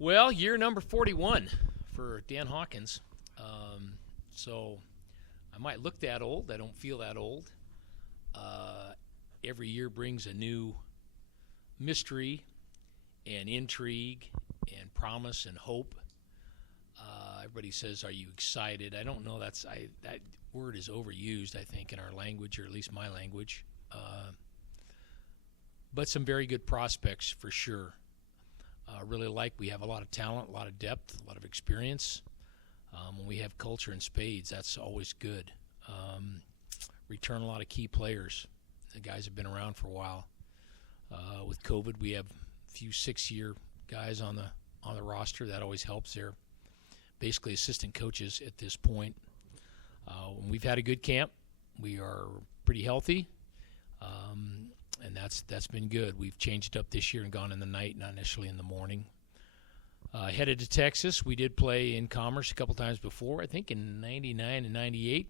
Well, year number 41 for Dan Hawkins. So I might look that old. I don't feel that old. Every year brings a new mystery and intrigue and promise and hope. Everybody says, "Are you excited?" I don't know. That word is overused, I think, in our language, or at least my language. But some very good prospects for sure. We have a lot of talent, a lot of depth, a lot of experience. When we have culture in spades, that's always good. Return a lot of key players. The guys have been around for a while. With COVID, we have a few 6-year guys on the roster. That always helps. They're basically assistant coaches at this point. We've had a good camp. We are pretty healthy, and that's been good. We've changed up this year and gone in the night, not necessarily in the morning. Headed to Texas. We did play in Commerce a couple times before, I think in 99 and 98.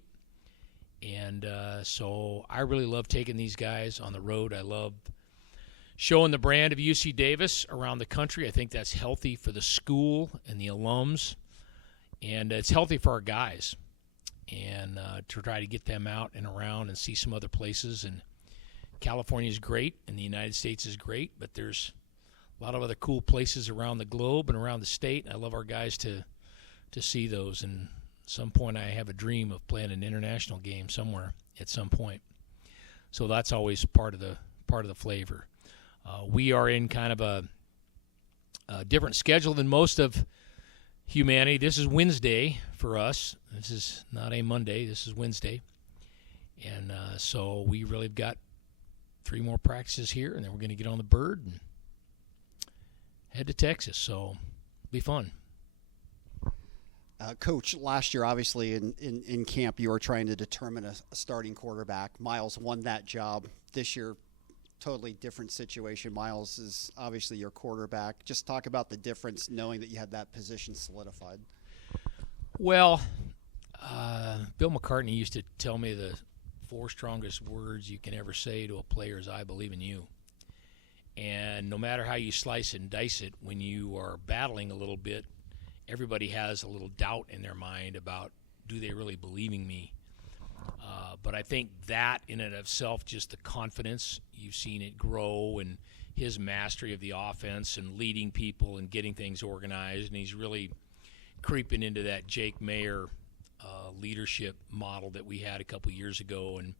And so I really love taking these guys on the road. I love showing the brand of UC Davis around the country. I think that's healthy for the school and the alums. And it's healthy for our guys. And to try to get them out and around and see some other places. And California is great, and the United States is great, but there's a lot of other cool places around the globe and around the state. I love our guys to see those. And at some point I have a dream of playing an international game somewhere at some point. So that's always part of the flavor. We are in kind of a different schedule than most of humanity. This is Wednesday for us. This is not a Monday. This is Wednesday. And so we really have got 3 more practices here, and then we're going to get on the bird and head to Texas. So it'll be fun. Coach, last year, obviously, in camp, you were trying to determine a starting quarterback. Miles won that job. This year, totally different situation. Miles is obviously your quarterback. Just talk about the difference knowing that you had that position solidified. Well, Bill McCartney used to tell me the 4 strongest words you can ever say to a player is, "I believe in you." And no matter how you slice and dice it, when you are battling a little bit, everybody has a little doubt in their mind about, do they really believe in me? But I think that in and of itself, just the confidence, you've seen it grow, and his mastery of the offense and leading people and getting things organized. And he's really creeping into that Jake Mayer leadership model that we had a couple years ago. And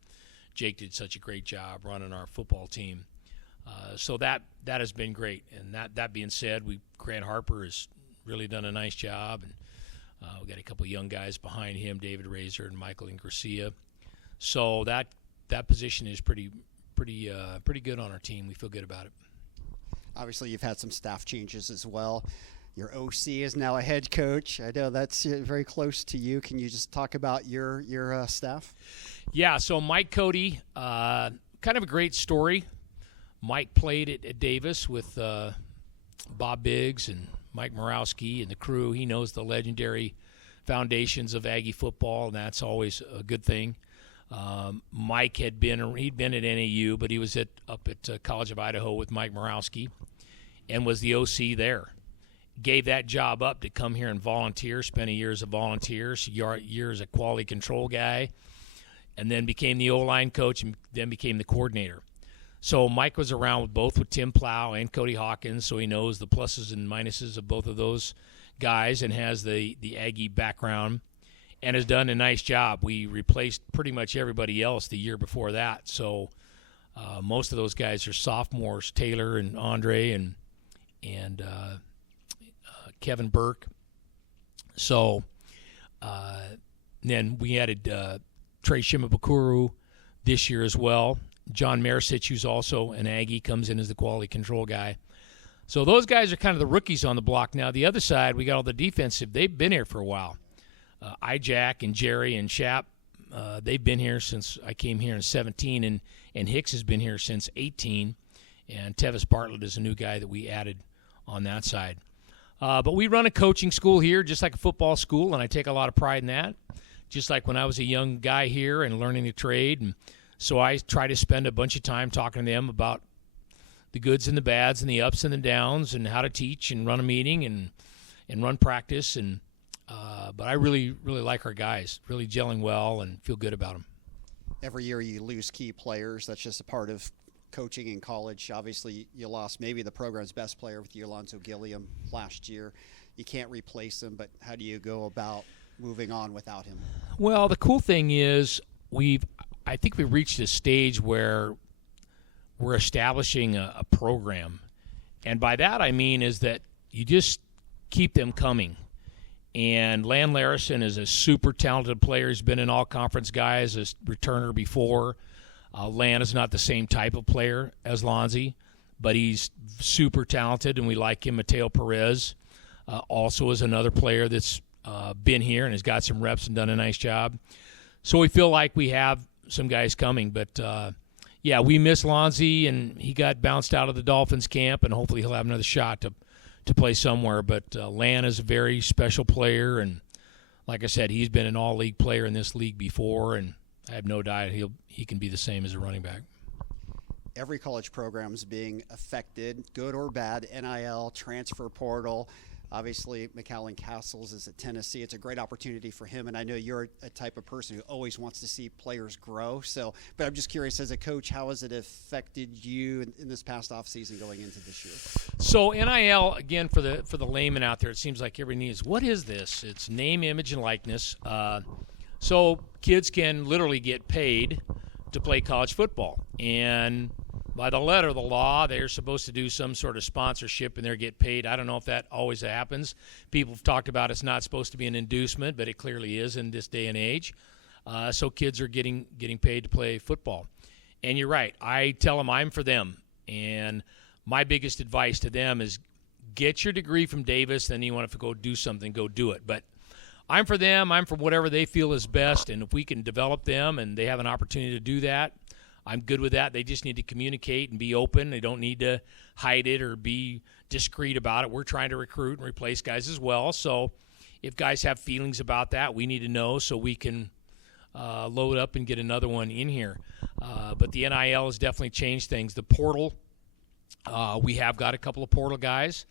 Jake did such a great job running our football team. So that has been great. And that being said, Grant Harper has really done a nice job, and we got a couple young guys behind him, David Razor and Michael Ingracia. So that position is pretty good on our team. We feel good about it. Obviously, you've had some staff changes as well. Your OC is now a head coach. I know that's very close to you. Can you just talk about your staff? Yeah. So Mike Cody, kind of a great story. Mike played at Davis with Bob Biggs and Mike Morawski and the crew. He knows the legendary foundations of Aggie football, and that's always a good thing. Mike he'd been at NAU, but he was up at College of Idaho with Mike Morawski and was the OC there. Gave that job up to come here and volunteer, spent a year as a volunteer, year as a quality control guy, and then became the O-line coach and then became the coordinator. So Mike was around with Tim Plow and Cody Hawkins, so he knows the pluses and minuses of both of those guys and has the Aggie background and has done a nice job. We replaced pretty much everybody else the year before that, so most of those guys are sophomores, Taylor and Andre and Kevin Burke. So then we added Trey Shimabukuro this year as well. John Marisich, who's also an Aggie, comes in as the quality control guy. So those guys are kind of the rookies on the block now. The other side, we got all the defensive. They've been here for a while. Ijack and Jerry and Shap, they've been here since I came here in 17, and Hicks has been here since 18. And Tevis Bartlett is a new guy that we added on that side. But we run a coaching school here, just like a football school, and I take a lot of pride in that. Just like when I was a young guy here and learning the trade. And so I try to spend a bunch of time talking to them about the goods and the bads and the ups and the downs and how to teach and run a meeting and run practice. And but I really like our guys, really gelling well and feel good about them. Every year you lose key players. That's just a part of coaching in college. Obviously, you lost maybe the program's best player with Alonzo Gilliam last year. You can't replace him, but how do you go about moving on without him? Well, the cool thing is I think we've reached a stage where we're establishing a program. And by that I mean is that you just keep them coming. And Lan Larison is a super talented player. He's been an all-conference guy as a returner before. Lan is not the same type of player as Lonzy, but he's super talented, and we like him. Mateo Perez also is another player that's been here and has got some reps and done a nice job. So we feel like we have some guys coming. But, yeah, we miss Lonzy, and he got bounced out of the Dolphins camp, and hopefully he'll have another shot to play somewhere. But Lan is a very special player, and like I said, he's been an all-league player in this league before, and I have no doubt he can be the same as a running back. Every college program is being affected, good or bad, NIL, transfer portal. Obviously, McAllen Castles is at Tennessee. It's a great opportunity for him, and I know you're a type of person who always wants to see players grow. So, but I'm just curious, as a coach, how has it affected you in this past offseason going into this year? So NIL, again, for the layman out there, it seems like everybody needs, what is this? It's name, image, and likeness. So kids can literally get paid to play college football, and by the letter of the law, they're supposed to do some sort of sponsorship and they get paid. I don't know if that always happens. People have talked about it's not supposed to be an inducement, but it clearly is in this day and age. So kids are getting paid to play football. And you're right. I tell them I'm for them. And my biggest advice to them is get your degree from Davis, then you want to go do something, go do it. But I'm for them. I'm for whatever they feel is best. And if we can develop them and they have an opportunity to do that, I'm good with that. They just need to communicate and be open. They don't need to hide it or be discreet about it. We're trying to recruit and replace guys as well. So if guys have feelings about that, we need to know so we can load up and get another one in here. But the NIL has definitely changed things. The portal, we have got a couple of portal guys.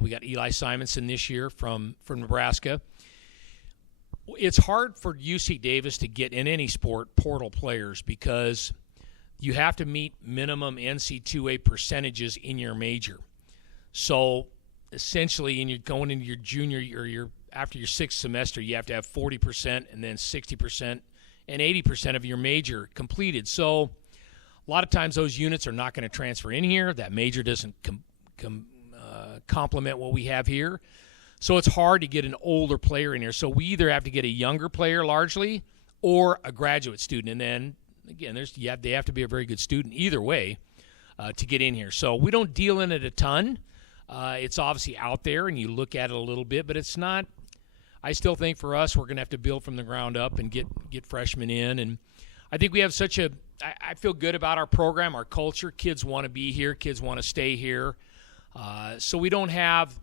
We got Eli Simonson this year from Nebraska. It's hard for UC Davis to get in any sport portal players because you have to meet minimum NC2A percentages in your major. So essentially, and you're going into your junior or after your sixth semester, you have to have 40% and then 60% and 80% of your major completed. So a lot of times those units are not going to transfer in here. That major doesn't complement what we have here. So it's hard to get an older player in here. So we either have to get a younger player largely or a graduate student. And then, again, they have to be a very good student either way to get in here. So we don't deal in it a ton. It's obviously out there, and you look at it a little bit, but it's not – I still think for us we're going to have to build from the ground up and get freshmen in. And I think we have such a – I feel good about our program, our culture. Kids want to be here. Kids want to stay here. So we don't have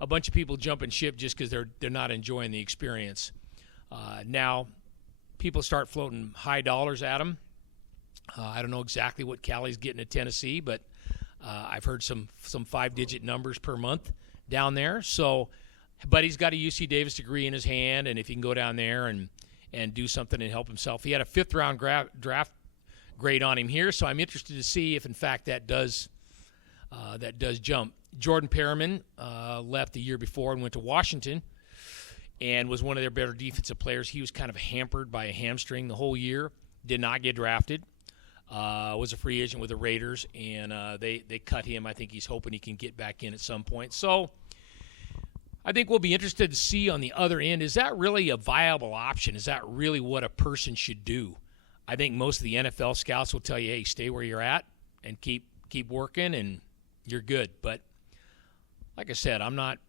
a bunch of people jumping ship just because they're not enjoying the experience. Now, people start floating high dollars at them. I don't know exactly what Callie's getting at Tennessee, but I've heard some 5-digit numbers per month down there. So, but he's got a UC Davis degree in his hand, and if he can go down there and do something and help himself. He had a 5th-round draft grade on him here, so I'm interested to see if, in fact, that does jump. Jordan Perriman left the year before and went to Washington and was one of their better defensive players. He was kind of hampered by a hamstring the whole year, did not get drafted, was a free agent with the Raiders, and they cut him. I think he's hoping he can get back in at some point. So I think we'll be interested to see on the other end, is that really a viable option? Is that really what a person should do? I think most of the NFL scouts will tell you, hey, stay where you're at and keep working and you're good. But like I said,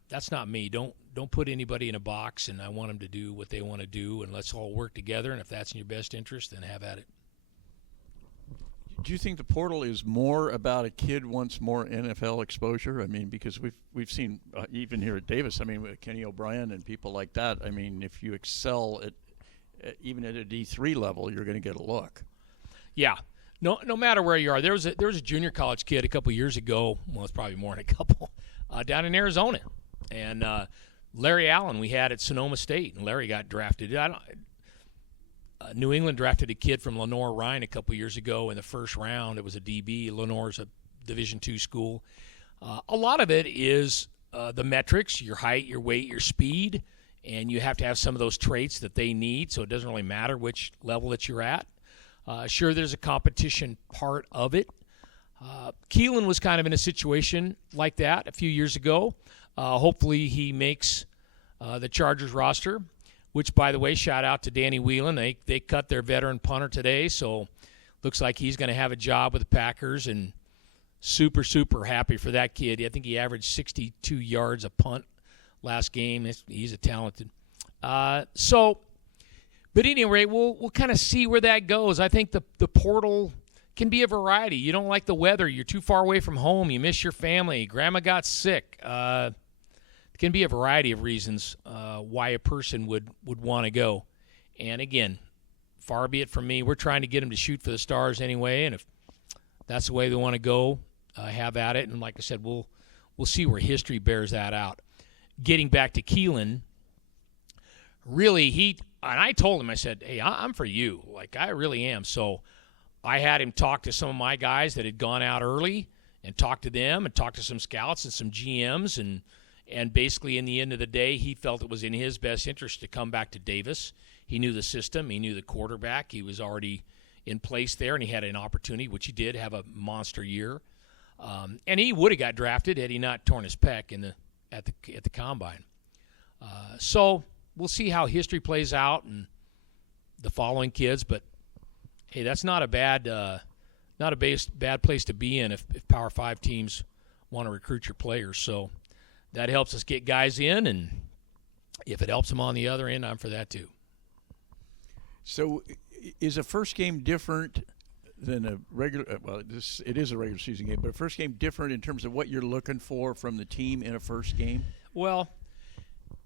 that's not me. Don't put anybody in a box, and I want them to do what they want to do, and let's all work together, and if that's in your best interest, then have at it. Do you think the portal is more about a kid wants more NFL exposure? I mean, because we've seen even here at Davis, I mean, with Kenny O'Brien and people like that, I mean, if you excel at even at a D3 level, you're going to get a look. Yeah. no matter where you are, there was a junior college kid a couple years ago. Well, it's probably more than a couple down in Arizona, and Larry Allen we had at Sonoma State, and Larry got drafted. New England drafted a kid from Lenore-Rhine a couple years ago in the first round. It was a DB. Lenore's a Division II school. A lot of it is the metrics: your height, your weight, your speed, and you have to have some of those traits that they need. So it doesn't really matter which level that you're at. Sure, there's a competition part of it. Keelan was kind of in a situation like that a few years ago. Hopefully he makes the Chargers roster, which, by the way, shout out to Danny Whelan. They cut their veteran punter today, so looks like he's going to have a job with the Packers, and super, super happy for that kid. I think he averaged 62 yards a punt last game. He's a talented. But anyway, we'll kind of see where that goes. I think the portal can be a variety. You don't like the weather. You're too far away from home. You miss your family. Grandma got sick. It can be a variety of reasons why a person would want to go. And again, far be it from me. We're trying to get them to shoot for the stars anyway, and if that's the way they want to go, have at it. And like I said, we'll see where history bears that out. Getting back to Keelan, really, and I told him, I said, hey, I'm for you. Like, I really am. So I had him talk to some of my guys that had gone out early and talk to them and talk to some scouts and some GMs. And basically, in the end of the day, he felt it was in his best interest to come back to Davis. He knew the system. He knew the quarterback. He was already in place there, and he had an opportunity, which he did, have a monster year. And he would have got drafted had he not torn his pec at the combine. So we'll see how history plays out and the following kids. But hey, that's not a bad place to be in if Power 5 teams want to recruit your players. So that helps us get guys in, and if it helps them on the other end, I'm for that too. So is a first game different than a regular it is a regular season game, but a first game different in terms of what you're looking for from the team in a first game? Well,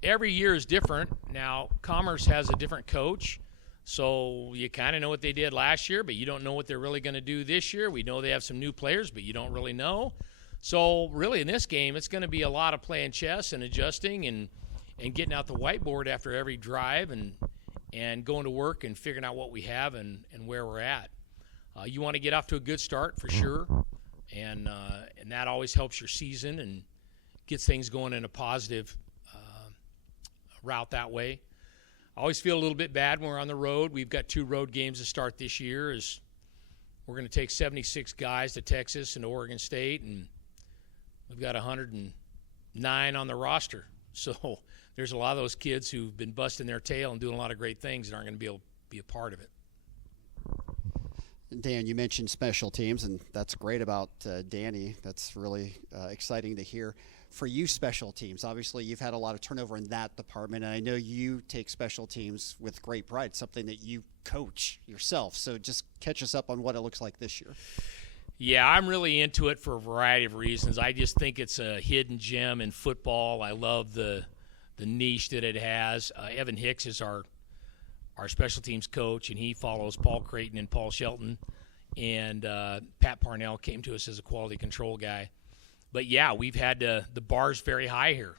every year is different. Now, Commerce has a different coach, so you kind of know what they did last year, but you don't know what they're really going to do this year. We know they have some new players, but you don't really know. So really in this game, it's going to be a lot of playing chess and adjusting and getting out the whiteboard after every drive and going to work and figuring out what we have and where we're at. You want to get off to a good start for sure, and that always helps your season and gets things going in a positive route that way. I always feel a little bit bad when we're on the road. We've got 2 road games to start this year. We're going to take 76 guys to Texas and Oregon State, and we've got 109 on the roster. So there's a lot of those kids who've been busting their tail and doing a lot of great things and aren't going to be able to be a part of it. Dan, you mentioned special teams, and that's great about Danny. That's really exciting to hear. For you, special teams, obviously you've had a lot of turnover in that department, and I know you take special teams with great pride, something that you coach yourself. So just catch us up on what it looks like this year. Yeah, I'm really into it for a variety of reasons. I just think it's a hidden gem in football. I love the niche that it has. Evan Hicks is our special teams coach, and he follows Paul Creighton and Paul Shelton. And Pat Parnell came to us as a quality control guy. But, yeah, we've had the bar's very high here.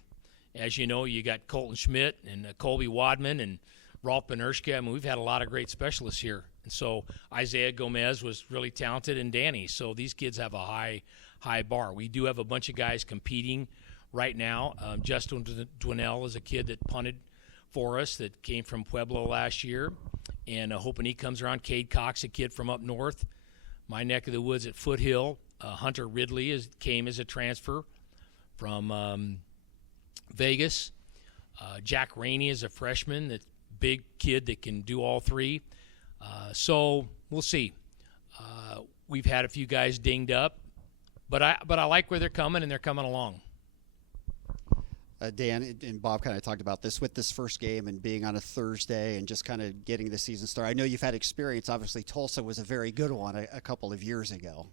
As you know, you got Colton Schmidt and Colby Wadman and Rolf Benershka. I mean, we've had a lot of great specialists here. And so Isaiah Gomez was really talented, and Danny. So these kids have a high bar. We do have a bunch of guys competing right now. Justin Dwinell is a kid that punted for us that came from Pueblo last year, and hoping he comes around. Cade Cox, a kid from up north, my neck of the woods at Foothill. Hunter Ridley came as a transfer from Vegas. Jack Rainey is a freshman, that big kid that can do all three. So we'll see. We've had a few guys dinged up, but I like where they're coming, and they're coming along. Dan and Bob kind of talked about this with this first game and being on a Thursday and just kind of getting the season started. I know you've had experience. Obviously, Tulsa was a very good one a couple of years ago.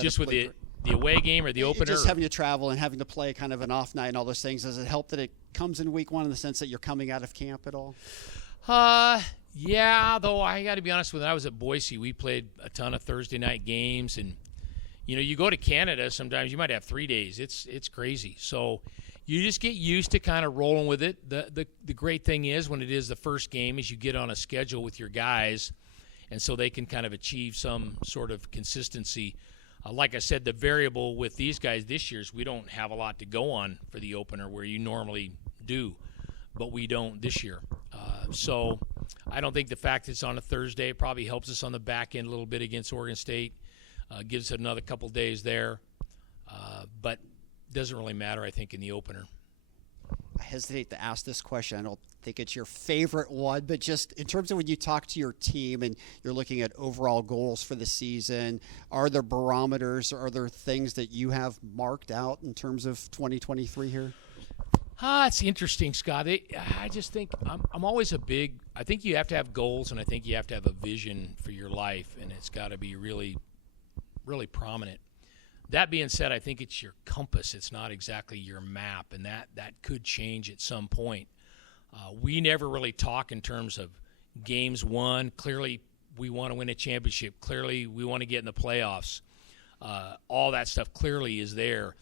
Just with the away game or the opener? Just having to travel and having to play kind of an off night and all those things. Does it help that it comes in week one in the sense that you're coming out of camp at all? Yeah, though I got to be honest with you, when I was at Boise, we played a ton of Thursday night games, and you go to Canada, sometimes you might have 3 days. It's crazy. So you just get used to kind of rolling with it. The great thing is when it is the first game is you get on a schedule with your guys, and so they can kind of achieve some sort of consistency. Like I said, the variable with these guys this year is we don't have a lot to go on for the opener where you normally do, but we don't this year. So I don't think the fact it's on a Thursday probably helps us on the back end a little bit against Oregon State. Gives it another couple days there, but doesn't really matter, I think, in the opener. I hesitate to ask this question. I don't think it's your favorite one, but just in terms of when you talk to your team and you're looking at overall goals for the season, are there barometers, are there things that you have marked out in terms of 2023 here? It's interesting, Scott. I just think I'm always I think you have to have goals, and I think you have to have a vision for your life, and it's got to be really, really prominent. That being said, I think it's your compass. It's not exactly your map, and that could change at some point. We never really talk in terms of games won. Clearly, we want to win a championship. Clearly, we want to get in the playoffs. All that stuff clearly is there.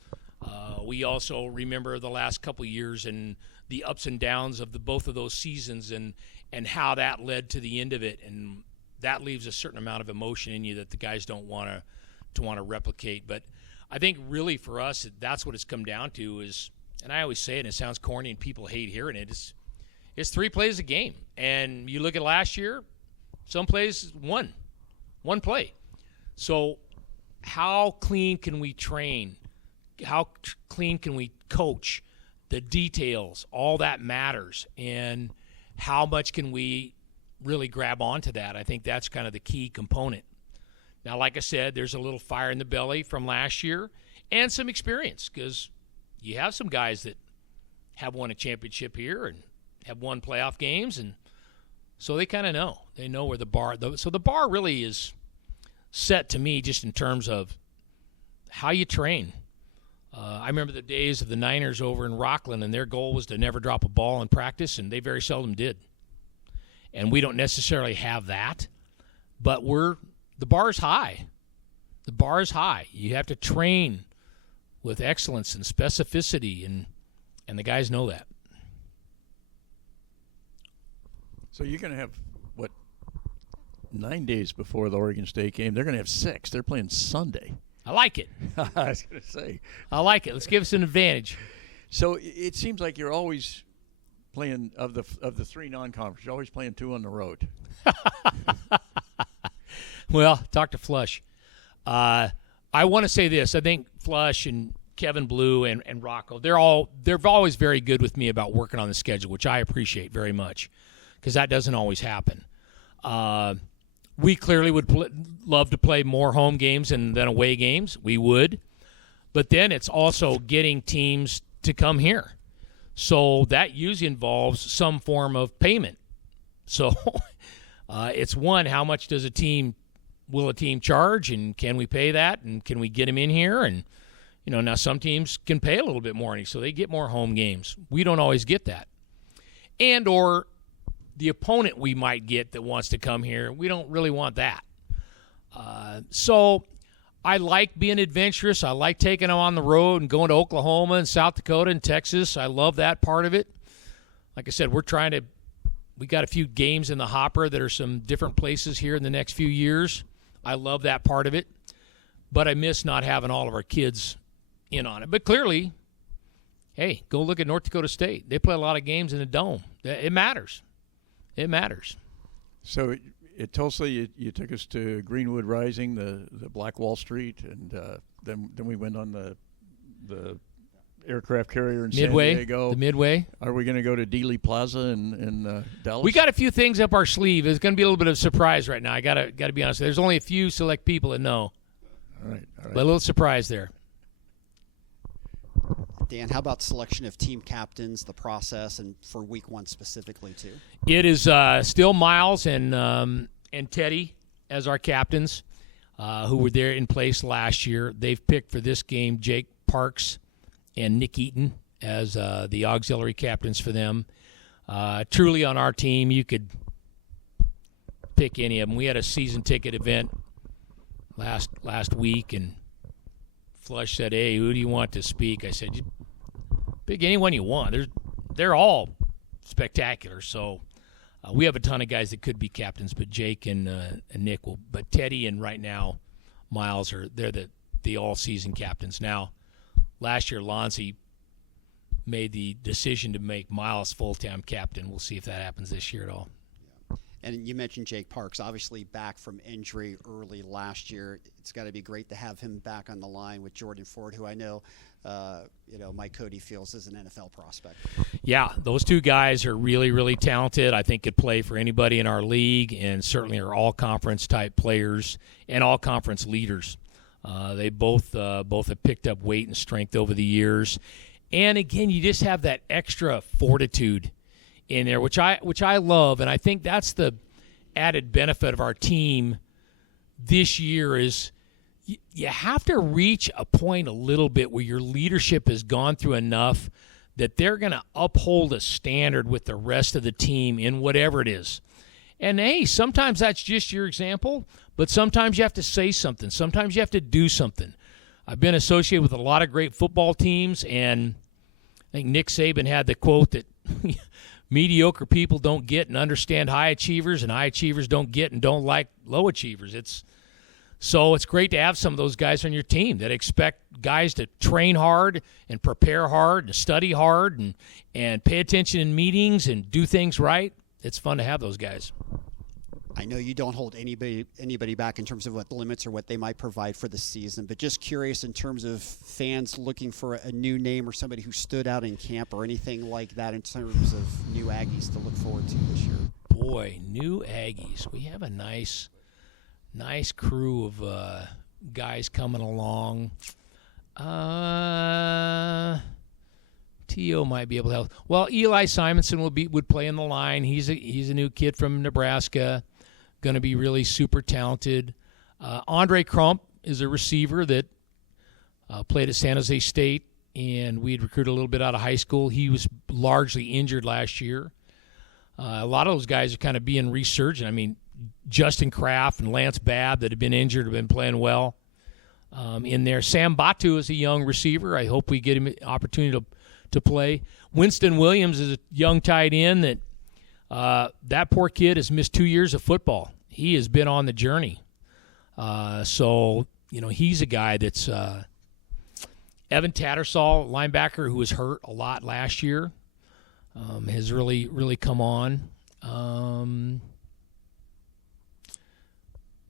We also remember the last couple of years and the ups and downs of both of those seasons and how that led to the end of it. And that leaves a certain amount of emotion in you that the guys don't want to replicate. But I think really for us, that's what it's come down to is, and I always say it, and it sounds corny and people hate hearing it, it's 3 plays a game. And you look at last year, some plays one play. So how clean can we train? How clean can we coach? The details, all that matters. And how much can we really grab onto that? I think that's kind of the key component. Now, like I said, there's a little fire in the belly from last year and some experience because you have some guys that have won a championship here and have won playoff games, and so they kind of know. They know where the bar – so the bar really is set to me just in terms of how you train. I remember the days of the Niners over in Rockland, and their goal was to never drop a ball in practice, and they very seldom did. And we don't necessarily have that, but the bar is high. The bar is high. You have to train with excellence and specificity, and the guys know that. So you're going to have, 9 days before the Oregon State game? They're going to have 6. They're playing Sunday. I like it. I was going to say. I like it. Let's give us an advantage. So it seems like you're always playing, of the 3 non-conference, you're always playing 2 on the road. Well, talk to Flush. I want to say this. I think Flush and Kevin Blue and Rocco, they're always very good with me about working on the schedule, which I appreciate very much because that doesn't always happen. We clearly would love to play more home games than away games. We would. But then it's also getting teams to come here. So that usually involves some form of payment. So it's one, how much will a team charge, and can we pay that, and can we get them in here? And, now some teams can pay a little bit more, so they get more home games. We don't always get that. And or the opponent we might get that wants to come here, we don't really want that. So I like being adventurous. I like taking them on the road and going to Oklahoma and South Dakota and Texas. I love that part of it. Like I said, we got a few games in the hopper that are some different places here in the next few years. I love that part of it. But I miss not having all of our kids in on it. But clearly, hey, go look at North Dakota State. They play a lot of games in the Dome. It matters. It matters. So at Tulsa, you took us to Greenwood Rising, the Black Wall Street, and then we went on the aircraft carrier in Midway, San Diego. The Midway. Are we going to go to Dealey Plaza in Dallas? We got a few things up our sleeve. It's going to be a little bit of a surprise right now. I got to be honest. There's only a few select people that know. All right. But a little surprise there. Dan, how about selection of team captains, the process, and for week 1 specifically, too? It is still Miles and Teddy as our captains who were there in place last year. They've picked for this game Jake Parks and Nick Eaton as the auxiliary captains for them. Truly on our team, you could pick any of them. We had a season ticket event last week, and Flush said, "Hey, who do you want to speak?" I said, "You pick anyone you want. They're all spectacular." So we have a ton of guys that could be captains, but Jake and Nick will. But Teddy and right now Miles they're the all-season captains. Now, last year Lonzie made the decision to make Miles full-time captain. We'll see if that happens this year at all. And you mentioned Jake Parks, obviously back from injury early last year. It's got to be great to have him back on the line with Jordan Ford, who I know, Mike Cody feels is an NFL prospect. Yeah, those two guys are really, really talented. I think could play for anybody in our league, and certainly are all-conference type players and all-conference leaders. They both have picked up weight and strength over the years. And again, you just have that extra fortitude in there, which I love, and I think that's the added benefit of our team this year is you have to reach a point a little bit where your leadership has gone through enough that they're going to uphold a standard with the rest of the team in whatever it is. And, hey, sometimes that's just your example, but sometimes you have to say something. Sometimes you have to do something. I've been associated with a lot of great football teams, and I think Nick Saban had the quote that mediocre people don't get and understand high achievers, and high achievers don't get and don't like low achievers. So it's great to have some of those guys on your team that expect guys to train hard and prepare hard and study hard and pay attention in meetings and do things right. It's fun to have those guys. I know you don't hold anybody back in terms of what limits or what they might provide for the season, but just curious in terms of fans looking for a new name or somebody who stood out in camp or anything like that in terms of new Aggies to look forward to this year. Boy, new Aggies. We have a nice crew of guys coming along. T.O. might be able to help. Well, Eli Simonson would play in the line. He's a new kid from Nebraska. Going to be really super talented. Andre Crump is a receiver that played at San Jose State, and we'd recruited a little bit out of high school. He was largely injured last year. A lot of those guys are kind of being resurgent. I mean, Justin Kraft and Lance Babb that have been injured have been playing well in there. Sam Batu is a young receiver. I hope we get him an opportunity to play. Winston Williams is a young tight end that poor kid has missed 2 years of football. He has been on the journey. So, he's a guy that's Evan Tattersall, linebacker, who was hurt a lot last year, has really, really come on.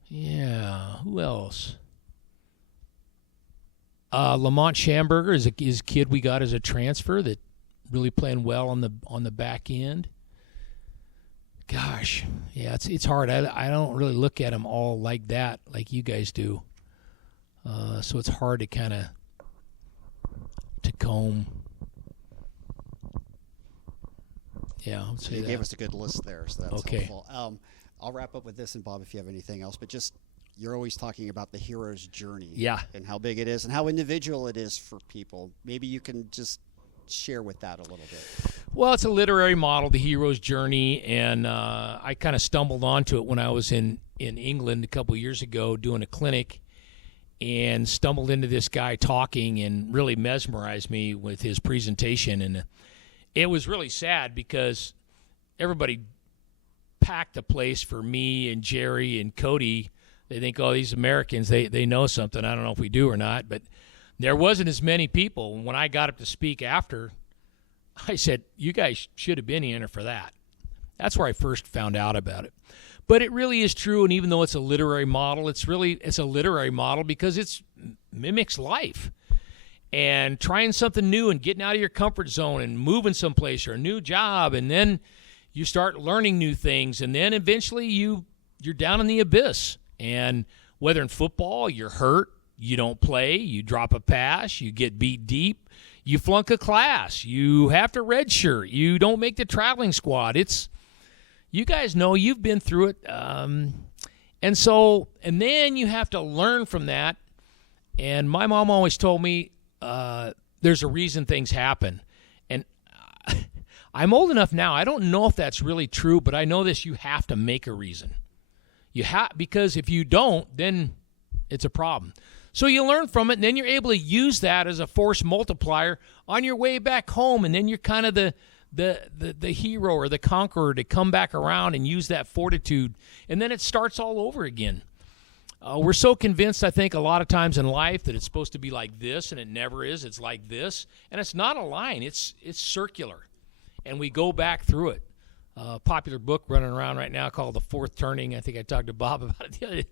Who else? Lamont Schamberger is a kid we got as a transfer that really playing well on the back end. Gosh, yeah, it's hard. I don't really look at them all like that, like you guys do. So it's hard to kind of comb. Yeah, I would say you that. gave us a good list there, so that's okay. helpful. I'll wrap up with this, and Bob, if you have anything else, but just you're always talking about the hero's journey, yeah, and how big it is and how individual it is for people. Maybe you can just share with that a little bit. Well, it's a literary model, the hero's journey, and I kind of stumbled onto it when I was in England a couple of years ago doing a clinic, and stumbled into this guy talking and really mesmerized me with his presentation. And it was really sad because everybody packed the place for me and Jerry and Cody. They think, oh, these Americans, they know something. I don't know if we do or not, but there wasn't as many people. When I got up to speak after, I said, you guys should have been here for that. That's where I first found out about it. But it really is true, and even though it's a literary model, it's a literary model because it mimics life. And trying something new and getting out of your comfort zone and moving someplace or a new job, and then you start learning new things, and then eventually you're down in the abyss. And whether in football, you're hurt, you don't play, you drop a pass, you get beat deep, you flunk a class, you have to redshirt, you don't make the traveling squad. You guys know, you've been through it. And then you have to learn from that. And my mom always told me there's a reason things happen. And I'm old enough now, I don't know if that's really true, but I know this: you have to make a reason. Because if you don't, then it's a problem. So you learn from it, and then you're able to use that as a force multiplier on your way back home, and then you're kind of the hero or the conqueror to come back around and use that fortitude, and then it starts all over again. We're so convinced, I think, a lot of times in life that it's supposed to be like this, and it never is. It's like this, and it's not a line. It's circular, and we go back through it. Popular book running around right now called The Fourth Turning. I think I talked to Bob about it the other day.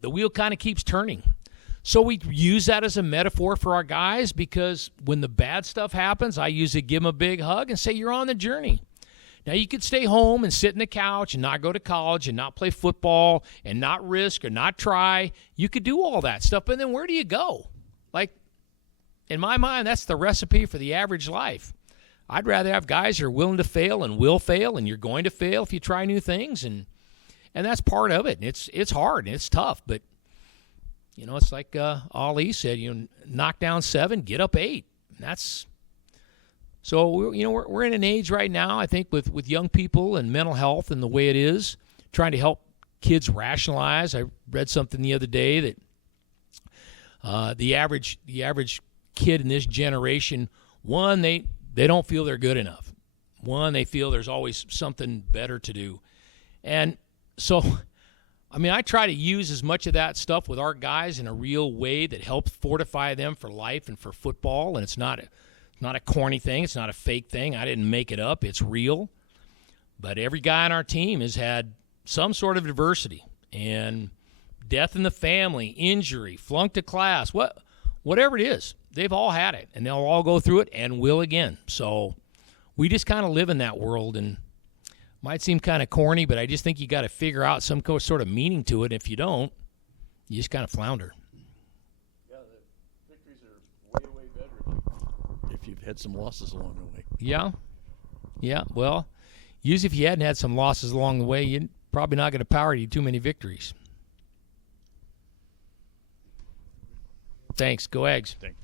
The wheel kind of keeps turning. So we use that as a metaphor for our guys, because when the bad stuff happens, I usually give them a big hug and say, you're on the journey. Now, you could stay home and sit in the couch and not go to college and not play football and not risk or not try. You could do all that stuff, but then where do you go? Like, in my mind, that's the recipe for the average life. I'd rather have guys who are willing to fail and will fail, and you're going to fail if you try new things, and that's part of it. It's hard and it's tough, but it's like Ali said, knock down 7, get up 8. That's so we're in an age right now, I think, with young people and mental health and the way it is, trying to help kids rationalize. I read something the other day that the average kid in this generation, one, they don't feel they're good enough. One, they feel there's always something better to do. And so, I try to use as much of that stuff with our guys in a real way that helps fortify them for life and for football. And it's not a corny thing. It's not a fake thing. I didn't make it up. It's real. But every guy on our team has had some sort of adversity, and death in the family, injury, flunked a class, whatever it is. They've all had it, and they'll all go through it and will again. So we just kind of live in that world, and might seem kind of corny, but I just think you got to figure out some sort of meaning to it. If you don't, you just kind of flounder. Yeah, the victories are way better if you've had some losses along the way. Yeah. Well, usually if you hadn't had some losses along the way, you're probably not going to power you too many victories. Thanks. Go Ags. Thanks.